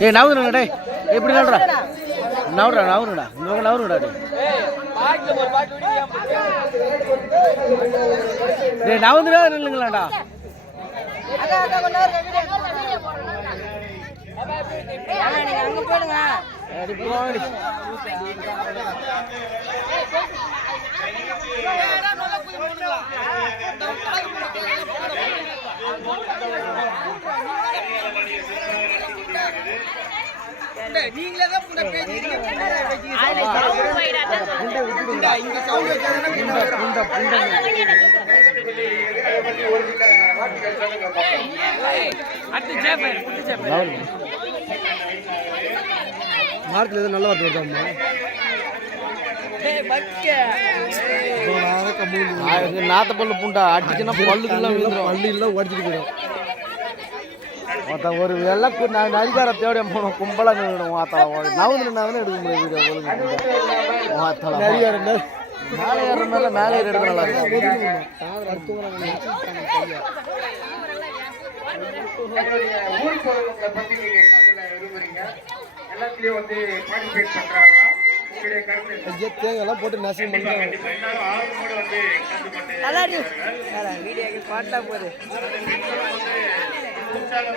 ஏய் நவுதுடா டேய் எப்படி நவுறா நவுறா இங்க நவுறடா டேய் நவுதுடா நில்லுங்களாடா அக்கா அக்கா கொண்டாரு வீடியோ போடுங்க நீங்க அங்க போடுங்க அடி போடி நீங்களே தான் புண்ட பேசிட்டீங்க இங்க சவுண்ட் வச்சாதானே மார்க்ல ஏதோ நல்ல வார்த்தை வருதாம்மா நாத்த பல்லு பூண்டா அடிச்சுன்னா பல்லுக்கெல்லாம் பல்லு எல்லாம் உடச்சிட்டு போயிடும் மொத்தம் ஒரு எல்லாம் நாங்கள் அதிகார தேவையா போனோம் கும்பலாக நின்றுடும் மாத்தலாம் நவுந்துனாதானே எடுக்க முடியாது வீடியோ மாத்தலாம் மேலே ஏற மேலே மேலே ஏற எடுக்க நல்லா இருக்கும் எல்லாத்துலயும் வந்து பார்ட்டிசிபேட் பண்றாங்க. தேங்காய்லாம் போட்டு நசி நல்லா இருக்கு வீடியோக்கு பாட்டா போகுது.